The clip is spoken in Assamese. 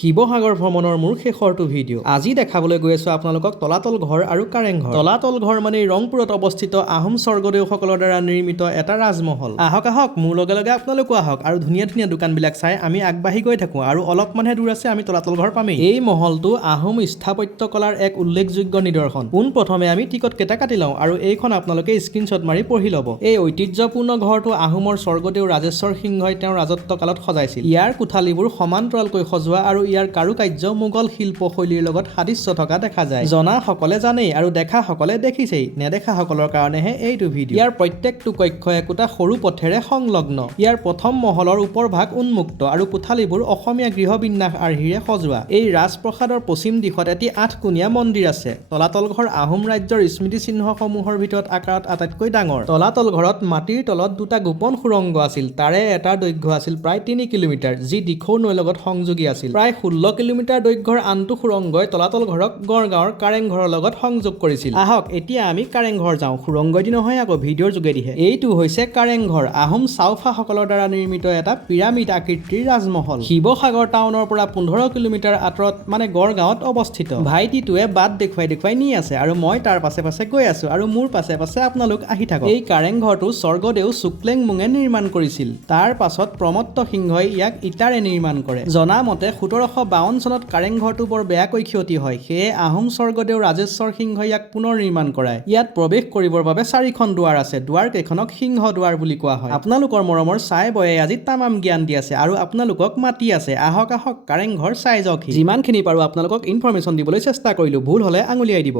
শিৱসাগৰ ভ্ৰমণৰ মোৰ শেষৰটো ভিডিঅ' আজি দেখাবলৈ গৈ আছোঁ আপোনালোকক তলাতল ঘৰ আৰু কাৰেংঘৰ। তলাতল ঘৰ মানে ৰংপুৰত অৱস্থিত আহোম স্বৰ্গদেউসকলৰ দ্বাৰা নিৰ্মিত এটা ৰাজমহল। আহক আহক মোৰ লগে লগে আপোনালোকো আহক আৰু ধুনীয়া ধুনীয়া দোকানবিলাক চাই আমি আগবাঢ়ি গৈ থাকোঁ আৰু অলপমানহে দূৰ আছে আমি তলাতল ঘৰ পামেই। এই মহলটো আহোম স্থাপত্য কলাৰ এক উল্লেখযোগ্য নিদৰ্শন। পোনপ্ৰথমে আমি টিকটকেইটা কাটি লওঁ আৰু এইখন আপোনালোকে স্ক্ৰীনশ্বট মাৰি পঢ়ি ল'ব। এই ঐতিহ্যপূৰ্ণ ঘৰটো আহোমৰ স্বৰ্গদেউ ৰাজেশ্বৰ সিংহই তেওঁৰ ৰাজত্বকালত সজাইছিল। ইয়াৰ কোঠালিবোৰ সমান্তৰালকৈ সজোৱা আৰু ইয়াৰ কাৰুকাৰ্য মোগল শিল্পশৈলীৰ লগত সাদৃশ্য থকা দেখা যায়। জনাসকলে জানেই আৰু দেখাসকলে দেখিছেই, নেদেখাসকলৰ কাৰণেহে এইটো ভিডিঅ'। ইয়াৰ প্ৰত্যেকটো কক্ষ একোটা সৰু পথেৰে সংলগ্ন। ইয়াৰ প্ৰথম মহলৰ ওপৰভাগ উন্মুক্ত আৰু কোঠালিবোৰ অসমীয়া গৃহবিন্যাস আৰ্হিৰে সজোৱা। এই ৰাজপ্ৰসাদৰ পশ্চিম দিশত এটি 8-কোণীয়া মন্দিৰ আছে। তলাতল ঘৰ আহোম ৰাজ্যৰ স্মৃতিচিহ্নসমূহৰ ভিতৰত আকাৰত আটাইতকৈ ডাঙৰ। তলাতল ঘৰত মাটিৰ তলত দুটা গোপন সুৰংগ আছিল। তাৰে এটাৰ দৈৰ্ঘ্য আছিল প্ৰায় 3 কিলোমিটাৰ, যি দিখৌ নৈৰ লগত সংযোগী আছিল। প্ৰায় 16 কিলোমিটাৰ দৈৰ্ঘ্যৰ আনটো সুৰংগই তলাতল ঘৰক গড়গাঁৱৰ কাৰেংঘৰৰ লগত সংযোগ কৰিছিল। আহক এতিয়া আমি কাৰেংঘৰ যাওঁ, সুৰংগইদি নহয় আকৌ ভিডিঅ'ৰ যোগেদিহে। এইটো হৈছে কাৰেংঘৰ, আহোম চাওফাসকলৰ দ্বাৰা নিৰ্মিত এটা পিৰামিড আকৃতিৰ ৰাজমহল। শিৱসাগৰ টাউনৰ পৰা 15 কিলোমিটাৰ আঁতৰত মানে গড়গাঁৱত অৱস্থিত। ভাইটিটোৱে বাট দেখুৱাই নি আছে আৰু মই তাৰ পাছে পাছে গৈ আছো আৰু মোৰ পাছে পাছে আপোনালোক আহি থাকক। এই কাৰেংঘৰটো স্বৰ্গদেউ চুক্লেংমুঙে নিৰ্মাণ কৰিছিল। তাৰ পাছত প্ৰমত্ত সিংহই ইয়াক ইটাৰে নিৰ্মাণ কৰে। জনামতে 1752 চনত কাৰেংঘৰটো বৰ বেয়াকৈ ক্ষতি হয়, সেয়ে আহোম স্বৰ্গদেউ ৰাজেশ্বৰ সিংহই ইয়াক পুনৰ নিৰ্মাণ কৰায়। ইয়াত প্ৰৱেশ কৰিবৰ বাবে 4খন দুৱাৰ আছে। দুৱাৰ কেইখনক সিংহ দুৱাৰ বুলি কোৱা হয়। আপোনালোকৰ মৰমৰ চাই বয়ে আজি তামাম জ্ঞান দি আছে আৰু আপোনালোকক মাতি আছে, আহক আহক কাৰেংঘৰ চাই যাওকহি। যিমানখিনি পাৰো আপোনালোকক ইনফৰমেশ্যন দিবলৈ চেষ্টা কৰিলো, ভুল হলে আঙুলিয়াই দিব।